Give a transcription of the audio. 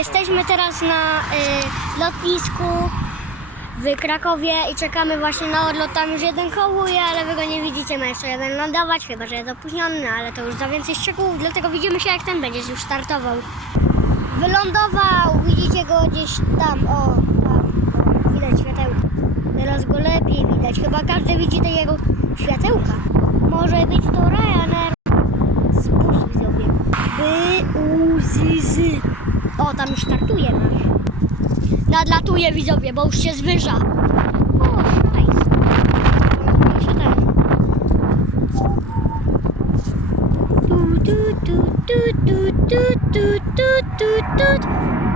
Jesteśmy teraz na y, lotnisku w Krakowie i czekamy właśnie na odlot. Tam już jeden kołuje, ale wy go nie widzicie. Ma jeszcze jeden lądować, chyba że jest opóźniony, ale to już za więcej szczegółów, dlatego widzimy się jak ten będzie już startował. Wylądował, widzicie go gdzieś tam, o, tam, widać światełko. Teraz go lepiej widać, chyba każdy widzi tego światełka. Może być to Ryanair. Spójrz widzowie. By, u, zy, zy. O, tam już startuje nasz. Nadlatuje widzowie, bo już się zwyża. O, nice. Tu, tu, tu, tu, tu, tu, tu, tu, tu, tu.